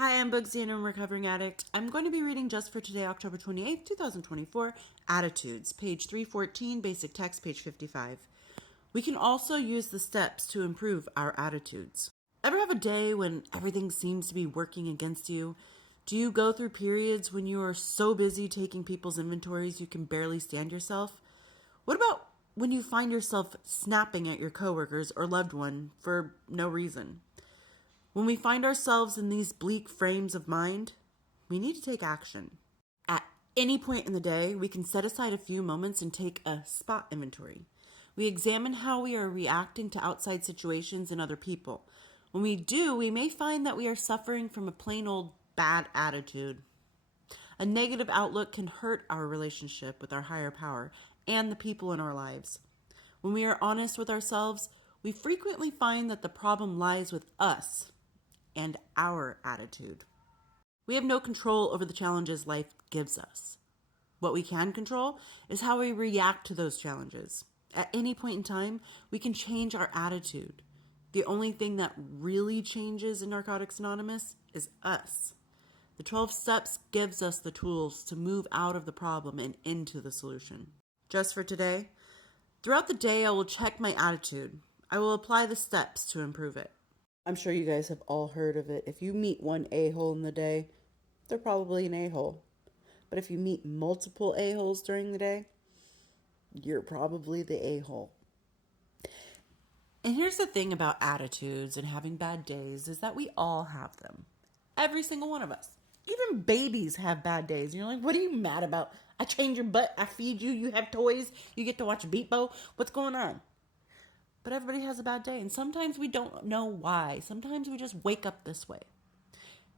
Hi, I'm Bugsy and I'm a recovering addict. I'm going to be reading just for today, October 28th, 2024, Attitudes, page 314, basic text, page 55. We can also use the steps to improve our attitudes. Ever have a day when everything seems to be working against you? Do you go through periods when you are so busy taking people's inventories you can barely stand yourself? What about when you find yourself snapping at your coworkers or loved one for no reason? When we find ourselves in these bleak frames of mind, we need to take action. At any point in the day, we can set aside a few moments and take a spot inventory. We examine how we are reacting to outside situations and other people. When we do, we may find that we are suffering from a plain old bad attitude. A negative outlook can hurt our relationship with our higher power and the people in our lives. When we are honest with ourselves, we frequently find that the problem lies with us and our attitude. We have no control over the challenges life gives us. What we can control is how we react to those challenges. At any point in time, we can change our attitude. The only thing that really changes in Narcotics Anonymous is us. The 12 steps gives us the tools to move out of the problem and into the solution. Just for today, throughout the day I will check my attitude. I will apply the steps to improve it. I'm sure you guys have all heard of it. If you meet one a-hole in the day, they're probably an a-hole. But if you meet multiple a-holes during the day, you're probably the a-hole. And here's the thing about attitudes and having bad days is that we all have them. Every single one of us. Even babies have bad days. And you're like, what are you mad about? I change your butt. I feed you. You have toys. You get to watch Beatbo. What's going on? But everybody has a bad day. And sometimes we don't know why. Sometimes we just wake up this way.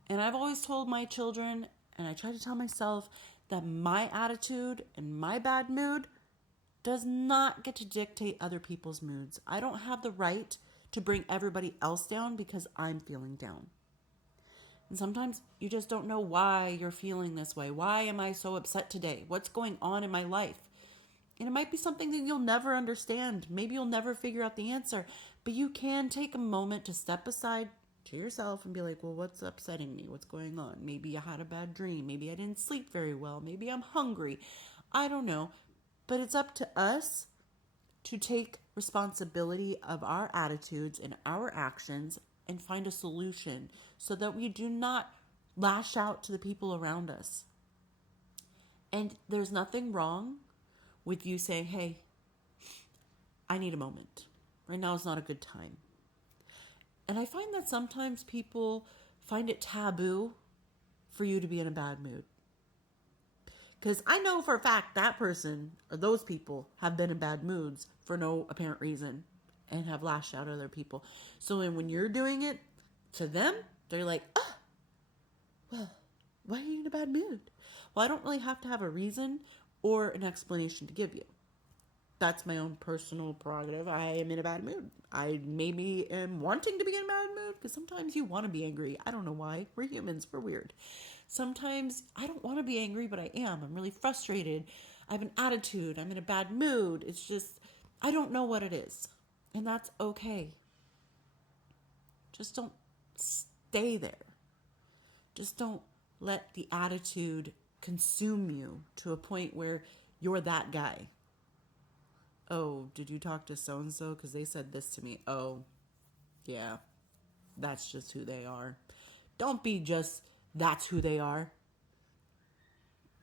And I've always told my children, and I try to tell myself, that my attitude and my bad mood does not get to dictate other people's moods. I don't have the right to bring everybody else down because I'm feeling down. And sometimes you just don't know why you're feeling this way. Why am I so upset today? What's going on in my life? And it might be something that you'll never understand. Maybe you'll never figure out the answer. But you can take a moment to step aside to yourself and be like, well, what's upsetting me? What's going on? Maybe I had a bad dream. Maybe I didn't sleep very well. Maybe I'm hungry. I don't know. But it's up to us to take responsibility of our attitudes and our actions and find a solution so that we do not lash out to the people around us. And there's nothing wrong with you saying, hey, I need a moment. Right now is not a good time. And I find that sometimes people find it taboo for you to be in a bad mood. Because I know for a fact that person or those people have been in bad moods for no apparent reason and have lashed out at other people. So when you're doing it to them, they're like, well, why are you in a bad mood? Well, I don't really have to have a reason or an explanation to give you. That's my own personal prerogative. I am in a bad mood. I maybe am wanting to be in a bad mood because sometimes you want to be angry. I don't know why. We're humans. We're weird. Sometimes I don't want to be angry, but I am. I'm really frustrated. I have an attitude. I'm in a bad mood. It's just, I don't know what it is. And that's okay. Just don't stay there. Just don't let the attitude consume you to a point where you're that guy. Oh, did you talk to so-and-so? Because they said this to me. Oh, yeah, that's just who they are. Don't be just, that's who they are.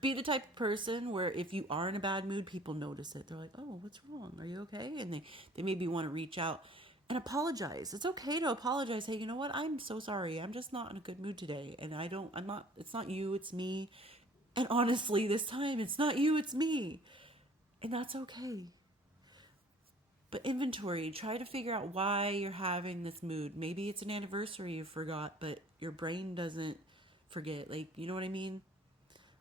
Be the type of person where if you are in a bad mood, people notice it. They're like, oh, what's wrong? Are you okay? And they maybe want to reach out and apologize. It's okay to apologize. Hey, you know what? I'm so sorry. I'm just not in a good mood today. And it's not you, it's me. And honestly, this time, it's not you, it's me. And that's okay. But inventory, try to figure out why you're having this mood. Maybe it's an anniversary you forgot, but your brain doesn't forget. Like, you know what I mean?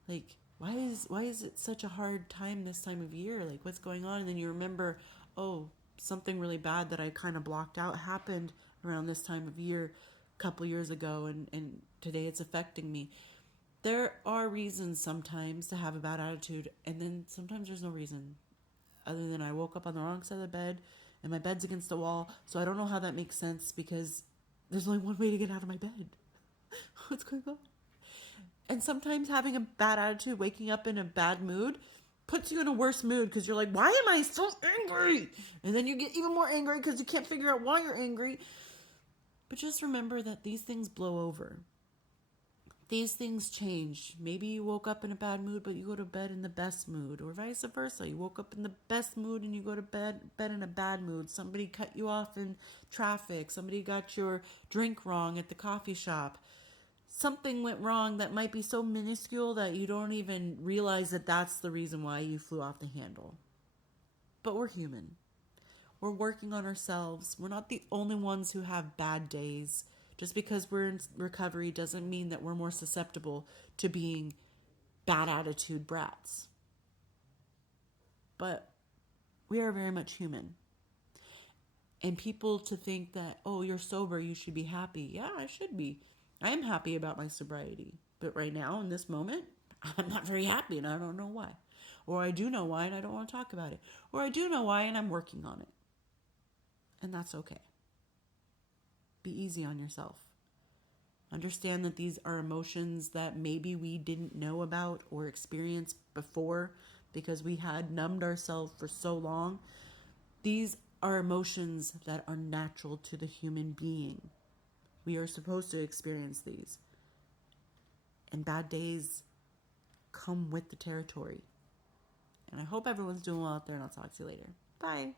Like, why is it such a hard time this time of year? Like, what's going on? And then you remember, oh, something really bad that I kind of blocked out happened around this time of year a couple years ago, and today it's affecting me. There are reasons sometimes to have a bad attitude, and then sometimes there's no reason. Other than I woke up on the wrong side of the bed and my bed's against the wall. So I don't know how that makes sense because there's only one way to get out of my bed. what's going on. And sometimes having a bad attitude, waking up in a bad mood, puts you in a worse mood because you're like, why am I so angry? And then you get even more angry because you can't figure out why you're angry. But just remember that these things blow over. These things change. Maybe you woke up in a bad mood, but you go to bed in the best mood, or vice versa. You woke up in the best mood and you go to bed in a bad mood. Somebody cut you off in traffic. Somebody got your drink wrong at the coffee shop. Something went wrong that might be so minuscule that you don't even realize that that's the reason why you flew off the handle. But we're human. We're working on ourselves. We're not the only ones who have bad days. Just because we're in recovery doesn't mean that we're more susceptible to being bad attitude brats. But we are very much human. And people to think that, oh, you're sober, you should be happy. Yeah, I should be. I am happy about my sobriety. But right now, in this moment, I'm not very happy and I don't know why. Or I do know why and I don't want to talk about it. Or I do know why and I'm working on it. And that's okay. Be easy on yourself. Understand that these are emotions that maybe we didn't know about or experienced before because we had numbed ourselves for so long. These are emotions that are natural to the human being. We are supposed to experience these. And bad days come with the territory. And I hope everyone's doing well out there, and I'll talk to you later. Bye.